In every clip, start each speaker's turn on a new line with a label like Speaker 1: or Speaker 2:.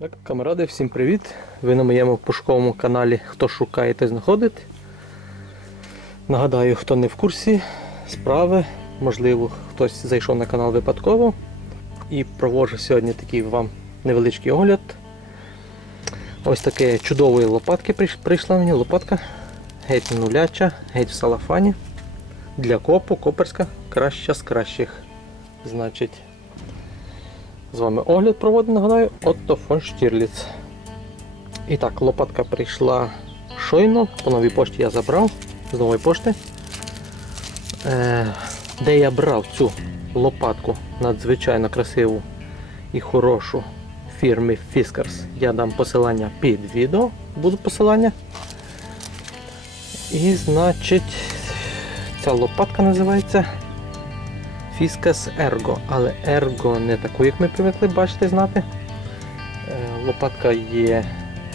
Speaker 1: Так, камаради, всім привіт! Ви на моєму пошуковому каналі Хто шукає, той знаходить. Нагадаю, хто не в курсі справи, можливо, хтось зайшов на канал випадково. І проводжу сьогодні такий вам невеличкий огляд. Ось таке чудової лопатки прийшла мені. Лопатка геть нуляча, геть в салафані. Для копу, коперська, краща з кращих. Значить, з вами огляд проводить, нагадаю, Отто фон Штірліц. І так, лопатка прийшла щойно, по новій пошті я забрав з нової пошти. Е, де я брав цю лопатку надзвичайно красиву і хорошу фірми Fiskars. Я дам посилання під відео, будуть посилання. І значить, ця лопатка називається Fiskas Ergo, але Ergo не таку, як ми привикли бачити знати. Е, Лопатка є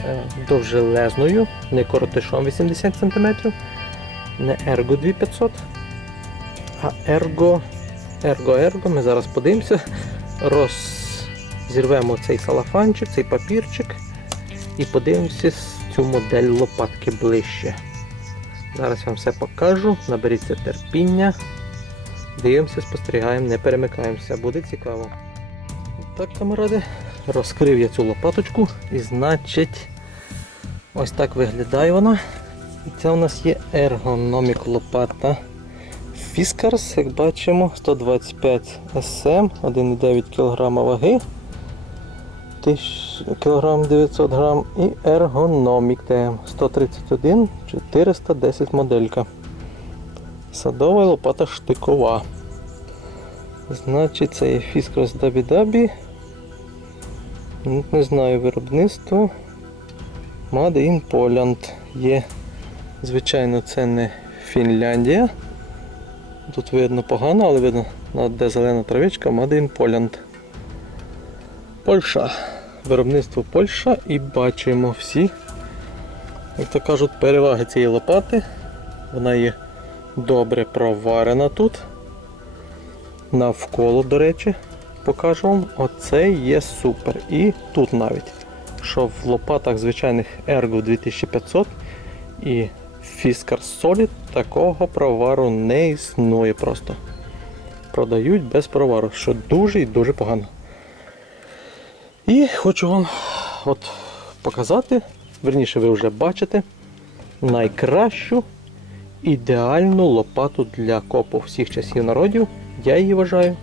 Speaker 1: е, довжелезною, не коротишом 80 см, не Ergo 2500, а Ergo, Ergo, Ergo, ми зараз подивимося, розірвемо цей салафанчик, цей папірчик і подивимося цю модель лопатки ближче. Зараз я вам все покажу, наберіться терпіння. Дивимося, спостерігаємо, не перемикаємося, буде цікаво. Так, камаради, розкрив я цю лопаточку і значить ось так виглядає вона. І це у нас є ергономік лопата Fiskars, як бачимо, 125 SM, 1,9 кг ваги, 1000 кг 900 г і ергономік ТМ 131 410 моделька. Садова лопата штикова. Значить, це є Fiskars Дабі Дабі. Не знаю виробництво. Made in Poland є. Звичайно, це не Фінляндія. Тут видно погано, але видно, де зелена травичка, Made in Poland. Польща. Виробництво Польща і бачимо всі, як то кажуть, переваги цієї лопати. Вона є добре проварена тут. Навколо, до речі, покажу вам. Оце є супер. І тут навіть. Що в лопатах звичайних Ergo 2500 і Fiskars Solid такого провару не існує просто. Продають без провару, що дуже і дуже погано. І хочу вам от показати, верніше ви вже бачите, найкращу ідеальну лопату для копу всіх часів народів. Я її вважаю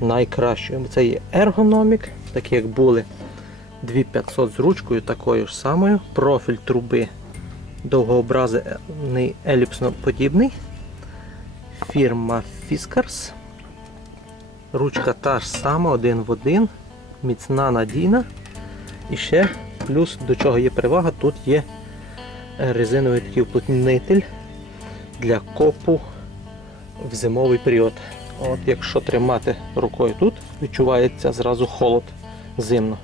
Speaker 1: найкращою. Це є ергономік, такі як були 2500 з ручкою такою ж самою. Профіль труби довгообразний еліпсно-подібний. Фірма Fiskars. Ручка та ж сама, один в один, міцна надійна. І ще плюс до чого є перевага, тут є резиновий такий уплотнитель для копу в зимовий період. От Якщо тримати рукою тут, відчувається зразу холод зимно.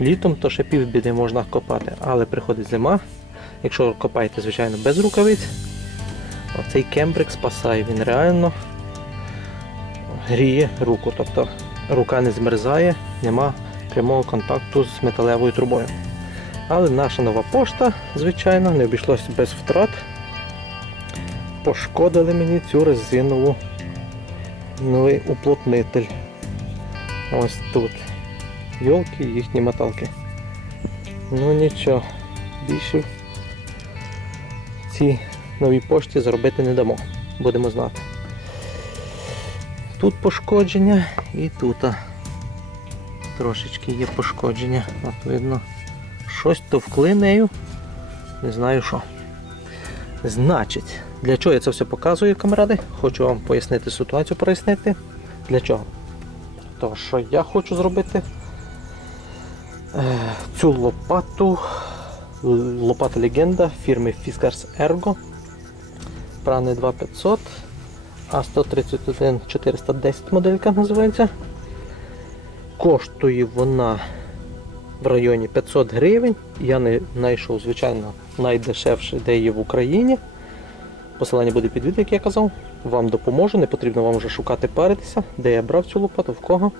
Speaker 1: Літом то ще півбіди можна копати, але приходить зима. Якщо копаєте, звичайно, без рукавиць, оцей кембрик спасає, він реально гріє руку. Тобто рука не змерзає, нема прямого контакту з металевою трубою. Але наша нова пошта, звичайно, не обійшлося без втрат. Пошкодили мені цю резинову новий уплотнитель. Ось тут. Йолки і їхні моталки. Ну нічого, більше в цій новій пошті зробити не дамо. Будемо знати. Тут пошкодження і тут трошечки є пошкодження. От видно, щось товкли нею. Не знаю що. Значить, для чого я це все показую, камради? Хочу вам пояснити ситуацію, прояснити. Для чого? То, що я хочу зробити е, цю лопату, лопата легенда фірми Fiskars Ergo. Пране 2500, а 131 410 моделька називається. Коштує вона в районі 500 гривень. Я не знайшов, звичайно, найдешевше, де є в Україні. Посилання буде під відео, як я казав. Вам допоможу, не потрібно вам вже шукати паритися, де я брав цю лопату, в кого.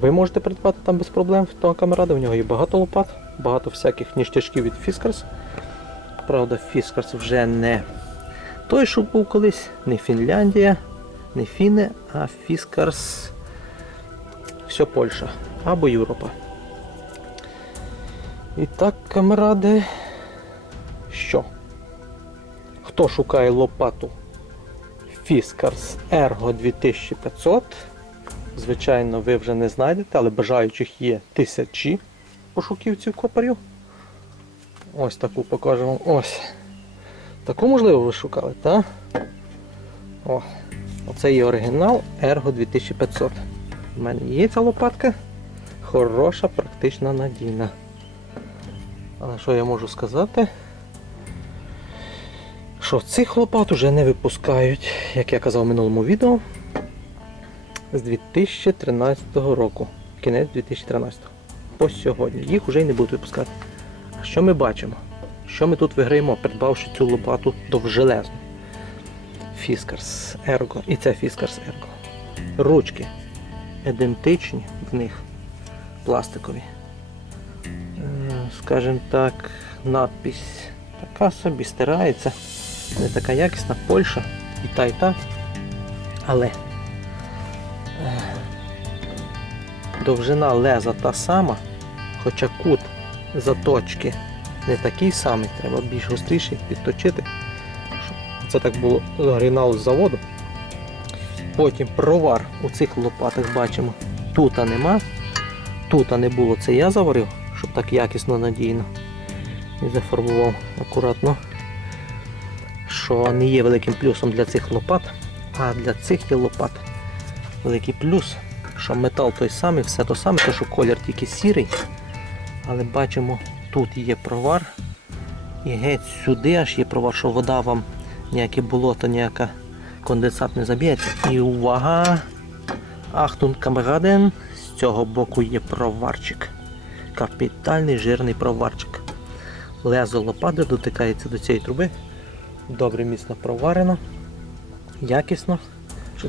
Speaker 1: Ви можете придбати там без проблем в того камеради. У нього є багато лопат, багато всяких ніштячків від Fiskars. Правда, Fiskars вже не той, що був колись, не Фінляндія, не Фіни, а Fiskars все Польща або Європа. І так, камеради. Що? Хто шукає лопату Fiskars Ergo 2500? Звичайно, ви вже не знайдете, але бажаючих є тисячі пошуківців копарів. Ось таку покажемо. Ось. Таку можливо ви шукали, так? О, оце є оригінал Ergo 2500. У мене є ця лопатка. Хороша, практична, надійна. Але що я можу сказати? Що цих лопат уже не випускають, як я казав в минулому відео, з 2013 року. Кінець 2013. По сьогодні. Їх вже й не будуть випускати. А що ми бачимо? Що ми тут виграємо, придбавши цю лопату довжелезну? Fiskars Ergo. І це Fiskars Ergo. Ручки ідентичні в них пластикові. Е, Скажімо так, надпись така собі стирається. Не така якісна, Польща, і та, і та. Але е, довжина леза та сама, хоча кут заточки не такий самий, треба більш гостріший підточити. Це так було оригінал з заводу. Потім провар у цих лопатах бачимо. Тута нема. Тута не було, це я заварив, щоб так якісно надійно. І зафарбував акуратно. Що не є великим плюсом для цих лопат, а для цих є лопат. Великий плюс, що метал той самий, все то саме, те, що колір тільки сірий. Але бачимо, тут є провар. І геть сюди аж є провар, що вода вам ніяке болото, ніяка конденсат не заб'ється. І увага! Ахтун камераден, з цього боку є проварчик. Капітальний жирний проварчик. Лезо лопати дотикається до цієї труби. Добре міцно проварено, якісно.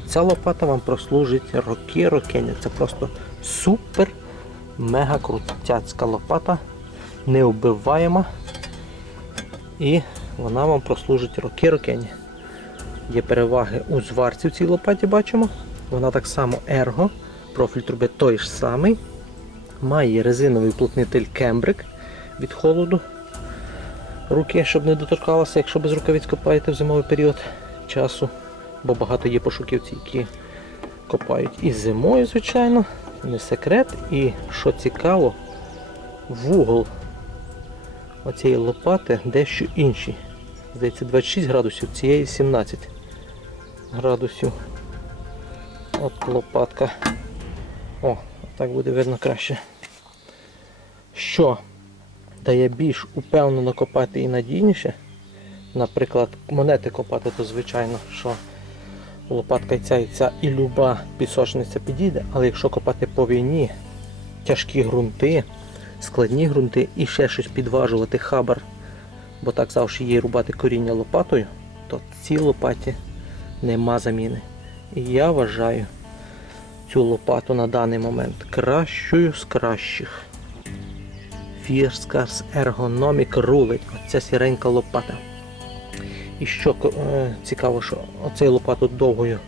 Speaker 1: Ця лопата вам прослужить роки рокення. Це просто супер мега крутяцька лопата, неубиваєма. І вона вам прослужить роки рокення. Є переваги у зварці в цій лопаті бачимо. Вона так само ерго, профіль труби той ж самий. Має резиновий уплотнитель кембрик від холоду. Руки, щоб не доторкалося, якщо без рукавиць копаєте в зимовий період часу. Бо багато є пошуківців, які копають і зимою, звичайно, не секрет. І що цікаво, вугол оцієї лопати дещо інший. Здається, 26 градусів, цієї 17 градусів. От лопатка. О, так буде видно краще. Що дає більш упевнено копати і надійніше. Наприклад, монети копати, то звичайно, що лопатка і ця і ця і люба пісочниця підійде, але якщо копати по війні, тяжкі ґрунти, складні ґрунти і ще щось підважувати хабар, бо так завжди є рубати коріння лопатою, то цій лопаті нема заміни. І я вважаю цю лопату на даний момент кращою з кращих. Fiskars Ergonomic Rulet. Оця сіренька лопата. І що е, цікаво, що оцей лопату довгою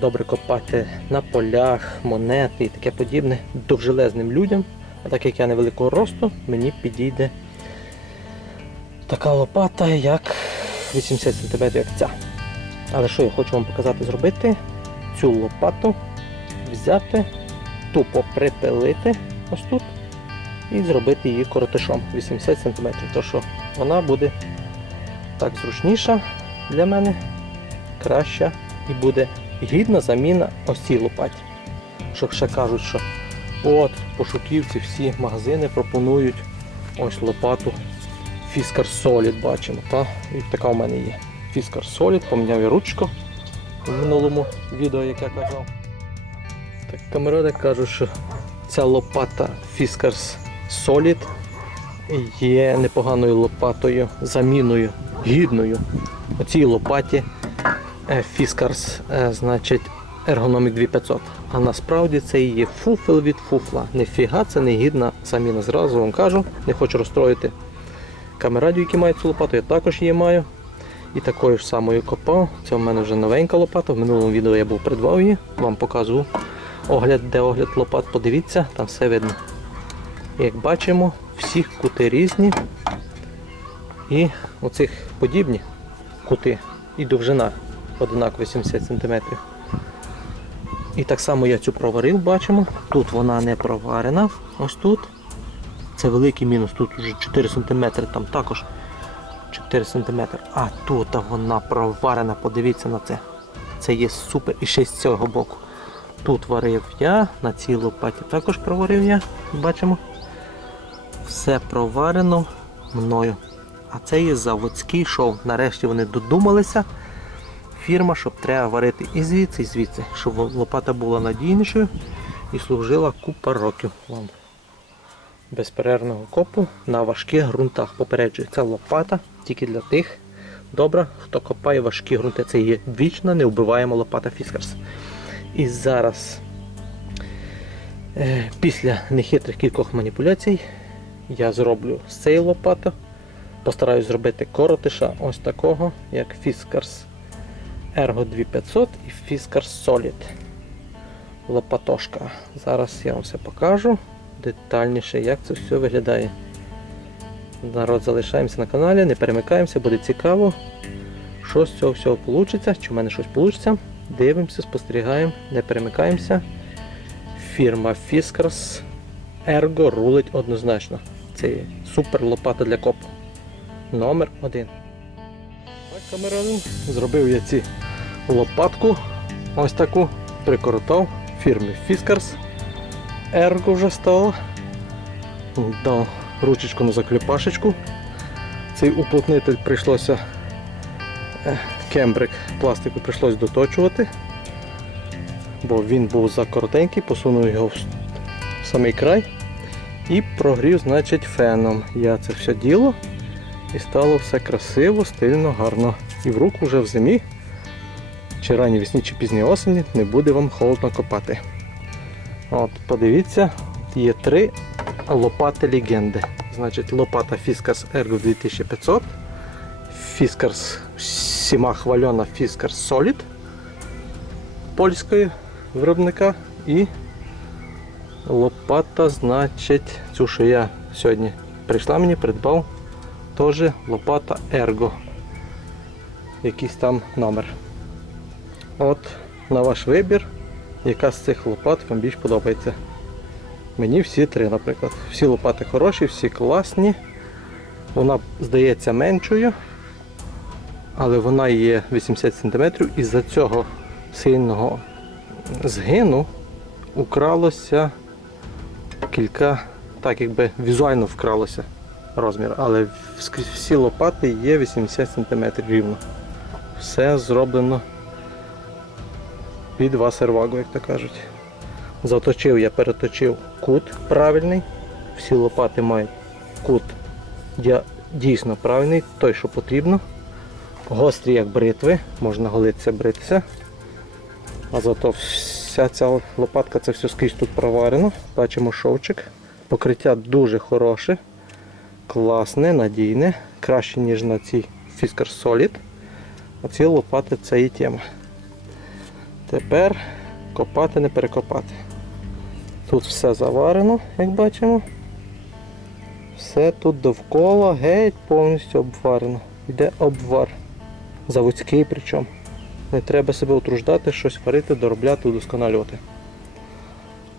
Speaker 1: добре копати на полях, монети і таке подібне довжелезним людям. А так як я невеликого росту, мені підійде така лопата, як 80 см, як ця. Але що я хочу вам показати зробити? Цю лопату взяти, тупо припилити ось тут і зробити її коротишом 80 см. То що вона буде так зручніша для мене, краща і буде гідна заміна ось цій лопаті. Що ще кажуть, що от пошуківці всі магазини пропонують ось лопату Fiskars Solid бачимо. Та? І така у мене є. Fiskars Solid, поміняв я ручку в минулому відео, як я казав. Так, камеради кажуть, що ця лопата Fiskars Solid є непоганою лопатою, заміною, гідною. Оцій лопаті е, Fiskars, е, значить, Ergonomic 2500. А насправді це є фуфел від фуфла. Ніфіга це не гідна саміна. Зразу вам кажу, не хочу розстроїти камерадію, які мають цю лопату, я також її маю. І такою ж самою копав. Це в мене вже новенька лопата. В минулому відео я був придбав її, вам показував огляд, де огляд лопат. Подивіться, там все видно. Як бачимо, всі кути різні. І оцих подібні кути і довжина однаково 70 см. І так само я цю проварив, бачимо. Тут вона не проварена. Ось тут. Це великий мінус, тут вже 4 см, там також 4 см. А тут вона проварена, подивіться на це. Це є супер. І ще з цього боку. Тут варив я, на цій лопаті також проварив я, бачимо. Все проварено мною. А це є заводський шов. Нарешті вони додумалися. Фірма, щоб треба варити і звідси, і звідси, щоб лопата була надійнішою і служила купа років вам. Безперервного копу на важких ґрунтах. Попереджую, це лопата тільки для тих добре, хто копає важкі ґрунти. Це є вічна невбиваєма лопата Фіскарс. І зараз, е, після нехитрих кількох маніпуляцій, я зроблю з цієї лопати. Постараюсь зробити коротиша ось такого, як Fiskars Ergo 2500 і Fiskars Solid. Лопатошка. Зараз я вам все покажу детальніше, як це все виглядає. Народ, залишаємося на каналі, не перемикаємося, буде цікаво, що з цього всього вийде, чи в мене щось вийде. Дивимося, спостерігаємо, не перемикаємося. Фірма Fiskars Ergo рулить однозначно. Це є супер лопата для копу. Номер один. Так, камерамен, зробив я ці лопатку. Ось таку прикоротав фірми Fiskars. Ergo вже стало. Дав ручечку на закліпашечку. Цей уплотнитель прийшлося е, кембрик пластику прийшлось доточувати, бо він був за коротенький, посунув його в самий край і прогрів, значить, феном. Я це все діло і стало все красиво, стильно, гарно. І в руку вже в зимі, чи ранній весні, чи пізній осені не буде вам холодно копати. От, Подивіться, є три лопати легенди. Значить, лопата Fiskars Ergo 2500, Fiskars всіма хвальона Fiskars Solid польської виробника і лопата, значить, цю, що я сьогодні прийшла мені, придбав, теж лопата Ergo. Якийсь там номер. От, на ваш вибір, яка з цих лопат вам більш подобається. Мені всі три, наприклад. Всі лопати хороші, всі класні. Вона здається меншою, але вона є 80 см і за цього сильного згину укралося кілька, так якби візуально вкралося розмір, але всі лопати є 80 см рівно. Все зроблено під васервагу, як то кажуть. Заточив я, переточив кут правильний. Всі лопати мають кут дійсно правильний, той, що потрібно. Гострі, як бритви, можна голитися, бритися. А зато вся ця лопатка це все скрізь тут проварено. Бачимо шовчик. Покриття дуже хороше, класне, надійне, краще, ніж на цій Fiskars Solid. А ці лопати це і тема. Тепер копати, не перекопати. Тут все заварено, як бачимо. Все тут довкола, геть повністю обварено. Йде обвар. Заводський причому. Не треба себе утруждати, щось варити, доробляти, удосконалювати.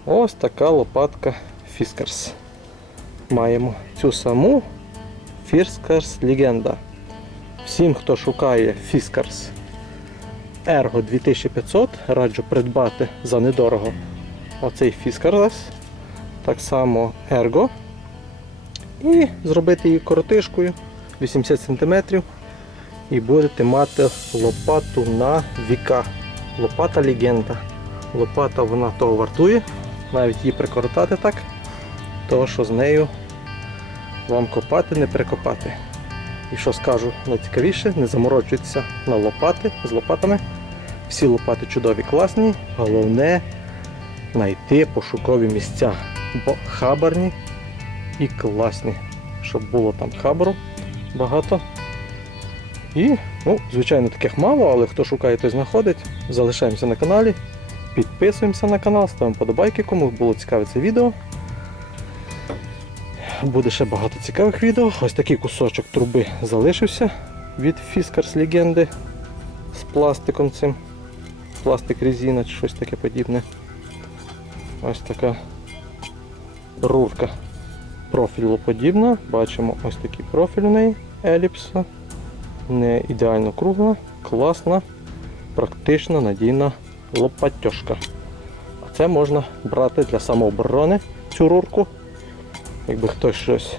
Speaker 1: Ось така лопатка Fiskars. Маємо цю саму Fiskars Legenda. Всім, хто шукає Fiskars Ergo 2500, раджу придбати за недорого оцей Fiskars. Так само Ergo. І зробити її коротишкою 80 см. І будете мати лопату на віка. Лопата легенда. Лопата вона того вартує, навіть її прикоротати так, того що з нею вам копати, не перекопати. І що скажу найцікавіше, не заморочуйтеся на лопати з лопатами. Всі лопати чудові, класні. Головне знайти пошукові місця. Бо хабарні і класні. Щоб було там хабару багато. І, ну, звичайно, таких мало, але хто шукає, той знаходить. Залишаємося на каналі, підписуємося на канал, ставимо подобайки, кому було цікаве це відео. Буде ще багато цікавих відео. Ось такий кусочок труби залишився від Fiskars легенди з пластиком цим. Пластик резина чи щось таке подібне. Ось така рурка профілоподібна. Бачимо ось такий профіль у неї, еліпса. Не ідеально кругла, класна, практична, надійна лопатьошка. А це можна брати для самооборони цю рурку. Якби хтось щось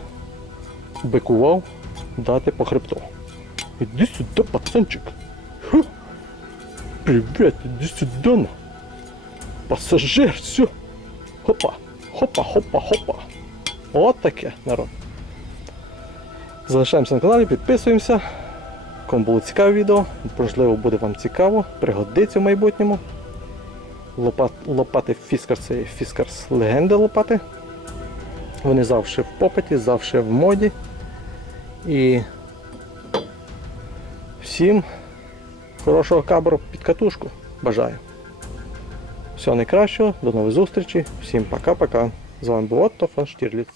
Speaker 1: бикував, дати по хребту. Іди сюди, пацанчик. Ху. Привіт, іди сюди. Пасажир, все. Хопа, хопа, хопа, хопа. От таке, народ. Залишаємося на каналі, підписуємося. Кому було цікаве відео, можливо, буде вам цікаво, пригодиться в майбутньому. Лопат, лопати Fiskars це Fiskars легенди лопати. Вони завжди в попиті, завжди в моді. І всім хорошого кабру під катушку бажаю. Всього найкращого, до нових зустрічей, всім пока-пока. З вами був Отто фон Штірліц.